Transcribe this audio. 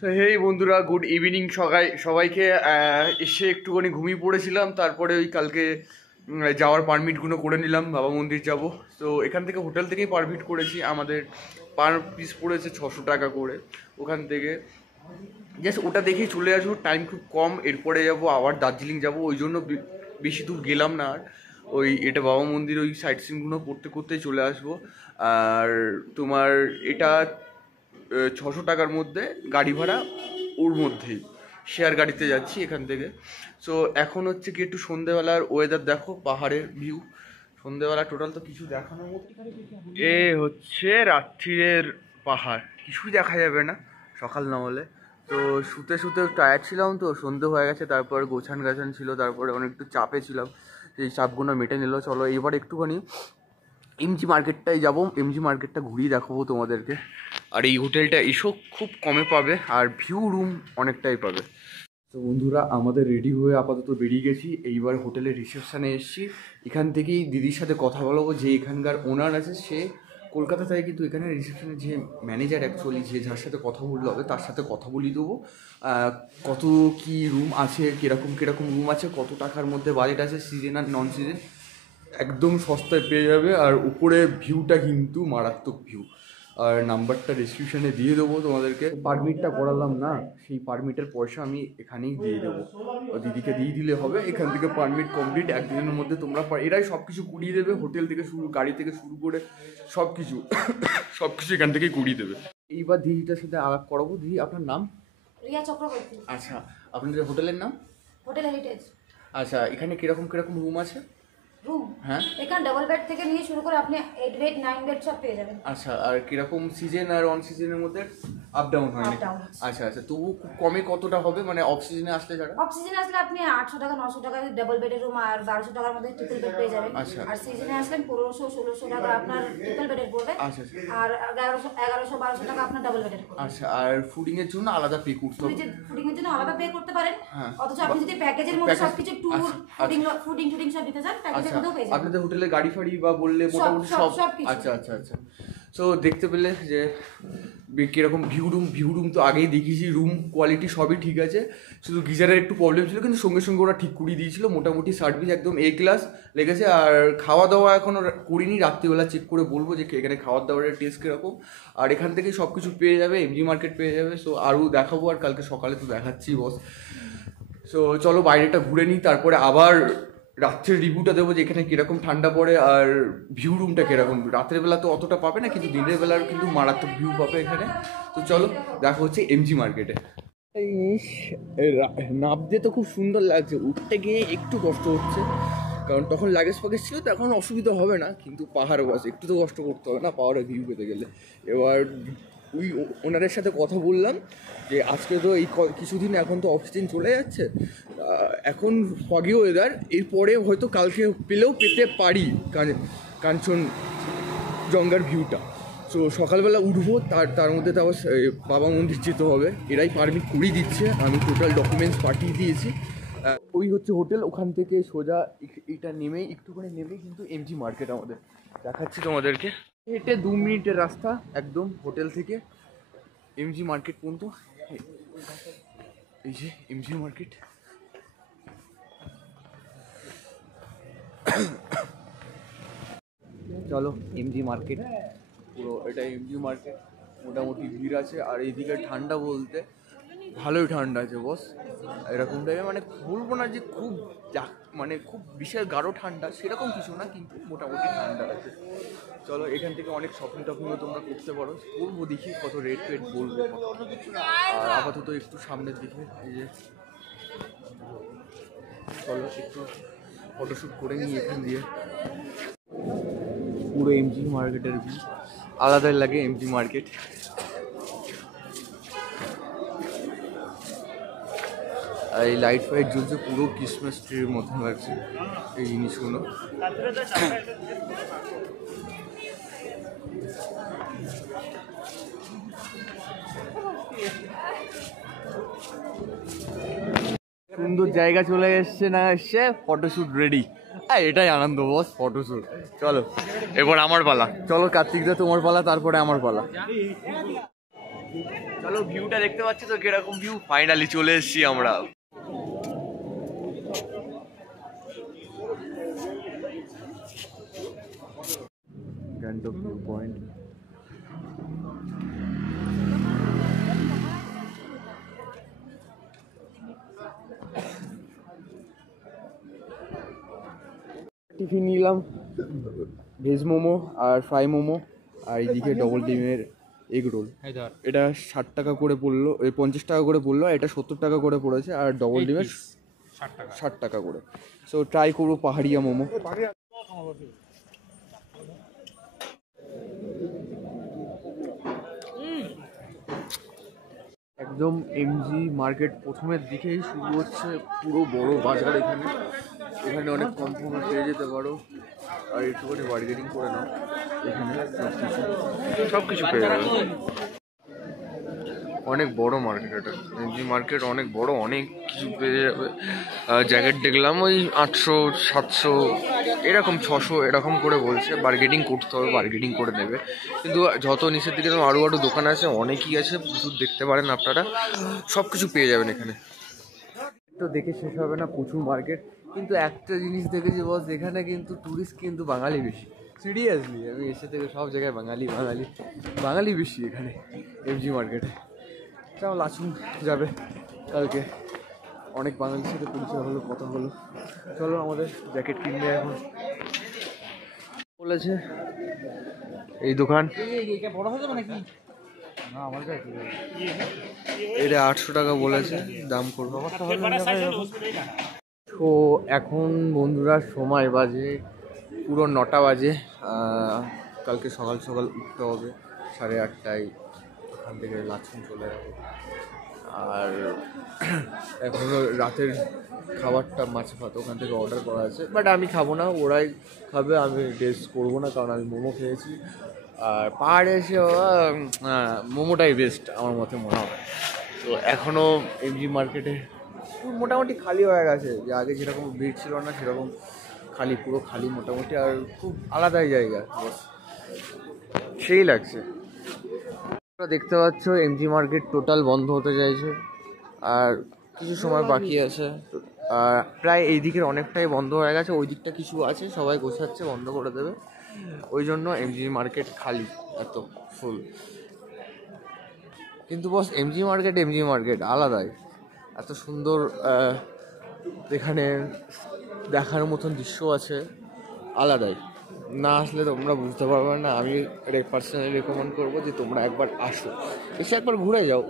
তো হেই বন্ধুরা, good evening সবাইকে। এসে একটুখানি ঘুমিয়ে পড়েছিলাম, তারপরে ওই কালকে যাওয়ার পারমিটগুলো করে নিলাম, বাবা মন্দির যাব। তো এখান থেকে হোটেল থেকেই পারমিট করেছি, আমাদের পার পিস পড়েছে 600 টাকা করে। ওখান থেকে জাস্ট ওটা দেখেই চলে আসবো, টাইম খুব কম। এরপরে যাব আবার দার্জিলিং যাব, ওই জন্য বেশি দূর গেলাম না আর। ওই এটা বাবা মন্দির, ওই সাইট সিনগুলো করতে করতেই চলে আসবো। আর তোমার এটা 600 টাকার মধ্যে গাড়ি ভাড়া, ওর মধ্যেই শেয়ার গাড়িতে যাচ্ছি এখান থেকে। সো এখন হচ্ছে কি একটু সন্ধেবেলার ওয়েদার দেখো, পাহাড়ের ভিউ। সন্ধেবেলা টোটাল তো কিছু দেখানোর মধ্যে, এ হচ্ছে রাত্রির পাহাড়, কিছুই দেখা যাবে না সকাল না হলে। তো শুতে শুতে টায়ার্ড ছিলাম, তো সন্ধে হয়ে গেছে, তারপর গোছান গাছান ছিল, তারপরে অনেক একটু চাপে ছিলাম, সেই চাপগুলো মেটে নিল। চলো এবার একটুখানি এমজি মার্কেটটাই যাবো, এমজি মার্কেটটা ঘুরিয়ে দেখাবো তোমাদেরকে। আর এই হোটেলটা এসব খুব কমে পাবে, আর ভিউ রুম অনেকটাই পাবে। তো বন্ধুরা, আমাদের রেডি হয়ে আপাতত বেরিয়ে গেছি, এইবার হোটেলের রিসেপশানে এসেছি। এখান থেকেই দিদির সাথে কথা বলবো, যে এখানকার ওনার আছে সে কলকাতা থেকে, কিন্তু এখানে রিসেপশনের যে ম্যানেজার অ্যাকচুয়ালি, যে যার সাথে কথা বললে হবে তার সাথে কথা বলিয়ে দেবো। কত কি রুম আছে, কীরকম কীরকম রুম আছে, কত টাকার মধ্যে বাজেট আছে, সিজন আর নন সিজন, একদম সস্তায় পেয়ে যাবে। আর উপরে ভিউটা কিন্তু মারাত্মক ভিউ। আর নাম্বারটা ডিসক্রিপশানে দিয়ে দেবো তোমাদেরকে। পারমিটটা করালাম না, সেই পারমিটের পয়সা আমি এখানেই দিয়ে দেবো, দিদিকে দিয়ে দিলে হবে। এখান থেকে পারমিট কমপ্লিট, একদিনের মধ্যে তোমরা এরাই সব কিছু কুড়িয়ে দেবে, হোটেল থেকে শুরু, গাড়ি থেকে শুরু করে সব কিছু সব কিছু এখান থেকেই কুড়িয়ে দেবে। এইবার দিদিটার সাথে আলাপ করাবো। দিদি, আপনার নাম? রিয়া চক্রবর্তী। আচ্ছা, আপনাদের হোটেলের নাম? Hotel heritage. আচ্ছা, এখানে কিরকম কিরকম রুম আছে? রুম, হ্যাঁ, এখানে ডাবল বেড থেকে নিয়ে শুরু করে আপনি 8 বেড 9 বেড সব পেয়ে যাবেন। আচ্ছা, আর কিরকম সিজন আর অন সিজনের মধ্যে আপ ডাউন হয় না? আচ্ছা আচ্ছা, তবু কমে কতটা হবে, মানে অফ সিজনে আসলে যারা? অফ সিজনে আসলে আপনি 800 টাকা 900 টাকা ডাবল বেডের রুম, আর 1200 টাকার মধ্যে ট্রিপল বেড পেয়ে যাবেন। আচ্ছা, আর সিজনে আসলে 1500 1600 টাকা আপনার ট্রিপল বেডের পড়বে। আচ্ছা, আর 1100 1200 টাকা আপনার ডাবল বেডের পড়বে। আচ্ছা, আর ফুডিং এর জন্য আলাদা পে করতে হবে? ফুডিং এর জন্য আলাদা পে করতে পারেন। হ্যাঁ, অথচ আপনি যদি প্যাকেজের মধ্যে সবকিছু ট্যুর ফুডিং সব দিতে চান, প্যাকেজের মধ্যেও পেয়ে যাবেন। আপনাদের হোটেলে গাড়ি ফাড়ি বা বললে মোটামুটি সব? আচ্ছা আচ্ছা আচ্ছা। সো দেখতে পেলে যে কীরকম ভিউ রুম তো আগেই দেখিয়েছি, রুম কোয়ালিটি সবই ঠিক আছে, শুধু গিজারের একটু প্রবলেম ছিল, কিন্তু সঙ্গে সঙ্গে ওরা ঠিক করিয়ে দিয়েছিল। মোটামুটি সার্ভিস একদম এ ক্লাস লেগেছে। আর খাওয়া দাওয়া এখনও করিনি, রাত্রিবেলা চেক করে বলবো যে এখানে খাওয়ার দাওয়ার টেস্ট কীরকম। আর এখান থেকে সব কিছু পেয়ে যাবে, এমজি মার্কেট পেয়ে যাবে। সো আরও দেখাবো, আর কালকে সকালে তো দেখাচ্ছি বস। সো চলো বাইরেটা ঘুরে নিই, তারপরে আবার রাত্রের রিভিউটা দেবো যে এখানে কীরকম ঠান্ডা পড়ে আর ভিউ রুমটা কীরকম। রাতের বেলা তো অতটা পাবে না, কিন্তু দিনের বেলার কিন্তু মারাত্মক ভিউ পাবে এখানে। তো চলো দেখা হচ্ছে এমজি মার্কেটে। নামতে তো খুব সুন্দর লাগছে, উঠতে গিয়ে একটু কষ্ট হচ্ছে, কারণ তখন লাগেজ ফাগেজ ছিল, তো এখন অসুবিধা হবে না। কিন্তু পাহাড়ে বাস একটু তো কষ্ট করতে হবে না, পাহাড়ে ভিউ পেতে গেলে। এবার ওই ওনাদের সাথে কথা বললাম যে আজকে তো এই কিছুদিন, এখন তো অফ সিজন চলে যাচ্ছে, এখন ফগি ওয়েদার, এরপরে হয়তো কালকে পেলেও পেতে পারি কাঞ্চনজঙ্ঘার ভিউটা। সো সকালবেলা উঠবো, তার মধ্যে তো আবার বাবা মন্দির যেতে হবে। এরাই পারমিট করিয়ে দিচ্ছে, আমি টোটাল ডকুমেন্টস পাঠিয়ে দিয়েছি। ওই হচ্ছে হোটেল, ওখান থেকে সোজা এটা নেমে, একটুখানি নেমে কিন্তু এমজি মার্কেট আমাদের দেখাচ্ছি তোমাদেরকে। হেঁটে 2 মিনিটের রাস্তা একদম হোটেল থেকে এমজি মার্কেট পর্যন্ত। এই যে এমজি মার্কেট। চলো এমজি মার্কেট, পুরো এটা এমজি মার্কেট। মোটামুটি ভিড় আছে, আর এইদিকে ঠান্ডা বলতে ভালোই ঠান্ডা আছে বস। এরকম টাইমে মানে বলবো না যে খুব মানে খুব বিশাল গাঢ় ঠান্ডা, সেরকম কিছু না, কিন্তু মোটামুটি ঠান্ডা আছে। চলো এখান থেকে অনেক শপিং টপিংও তোমরা করতে পারো, করবো, দেখি কত রেট ফেট বলবে। আর আপাতত একটু সামনের দিকে এই যে, চলো একটু ফটোশ্যুট করে নিই এখান দিয়ে। পুরো এমজি মার্কেটের ভিউ আলাদাই লাগে, এমজি মার্কেট। আর এই লাইট ফাইট জ্বলছে, পুরো ক্রিসমাস ট্রির মতো লাগছে এই জিনিসগুলো। সুন্দর জায়গা চলে এসছে না এসছে, ফটোশ্যুট রেডি। হ্যাঁ, এটাই আনন্দ বস, ফটোশ্যুট। চলো এবার আমার পালা, চলো কার্তিকদা তোমার পালা, তারপরে আমার পালা। চলো ভিউটা দেখতে পাচ্ছি তো কিরকম ভিউ, ফাইনালি চলে এসেছি আমরা। Gangtok view point. টিফিন নিলাম ভেজ মোমো আর ফ্রাই মোমো, আর এইদিকে ডবল ডিমের এগ রোল। এটা 60 টাকা করে পড়লো, 50 টাকা করে পড়লো, এটা 70 টাকা করে পড়েছে, আর ডবল ডিমের 60 টাকা করে। সো ট্রাই করবো পাহাড়িয়া মোমো। একদম এমজি মার্কেট প্রথমের দিকেই শুরু হচ্ছে, পুরো বড় বাজার। এখানে অনেক কম কমে পেয়ে যেতে পারো, আর একটুখানি বার্গেনিং করে নাও, এখানে সব কিছু পেয়ে যাবে। অনেক বড় মার্কেট এটা, এমজি মার্কেট অনেক বড়, অনেক কিছু পেয়ে যাবে। জ্যাকেট দেখলাম ওই 800-700 এরকম, 600 এরকম করে বলছে। বার্গেনিং করতে হবে, বার্গেনিং করে নেবে। কিন্তু যত নিচের দিকে আরও দোকান আছে, অনেকই আছে, প্রচুর দেখতে পারেন আপনারা, সব কিছু পেয়ে যাবেন এখানে। তো দেখে শেষ হবে না, প্রচুর মার্কেট। কিন্তু একটা জিনিস দেখেছি বস, এখানে কিন্তু টুরিস্ট কিন্তু বাঙালি বেশি। সিরিয়াসলি আমি এসে থেকে সব জায়গায় বাঙালি বেশি এখানে এমজি মার্কেটে। তাও লাচুং যাবে কালকে, অনেক বাঙালির সাথে পরিচয় হলো, কথা হলো। চলো আমাদের জ্যাকেট কিনবে এখন। বলেছে এই দোকান এটা 800 টাকা বলেছে, দাম করবো। তো এখন বন্ধুরা সময় বাজে পুরো 9টা বাজে। কালকে সকাল সকাল উঠতে হবে 8:30টায়, ওখান থেকে লাচুং চলে যাবো। আর এখনও রাতের খাবারটা মাছ ভাত ওখান থেকে অর্ডার করা আছে, বাট আমি খাবো না, ওরাই খাবে, আমি টেস্ট করবো না, কারণ আমি মোমো খেয়েছি। আর পাহাড়ে এসে মোমোটাই বেস্ট আমার মতে মনে হয়। তো এখনও এমজি মার্কেটে মোটামুটি খালি হয়ে গেছে, যে আগে যেরকম ভিড় ছিল না সেরকম খালি, পুরো খালি মোটামুটি। আর খুব আলাদাই জায়গা, সেই লাগছে। দেখতে পাচ্ছ এমজি মার্কেট টোটাল বন্ধ হতে চাইছে, আর কিছু সময় বাকি আছে। প্রায় এই দিকের অনেকটাই বন্ধ হয়ে গেছে, ওই দিকটা কিছু আছে, সবাই গোছাচ্ছে, বন্ধ করে দেবে। ওই জন্য এমজি মার্কেট খালি, এত ফুল। কিন্তু বস এমজি মার্কেট আলাদাই, এত সুন্দর এখানে দেখার মতন দৃশ্য আছে, আলাদাই। না আসলে তোমরা বুঝতে পারবে না। আমি পার্সোনালি রেকমেন্ড করবো যে তোমরা একবার আসো, এসে একবার ঘুরে যাও।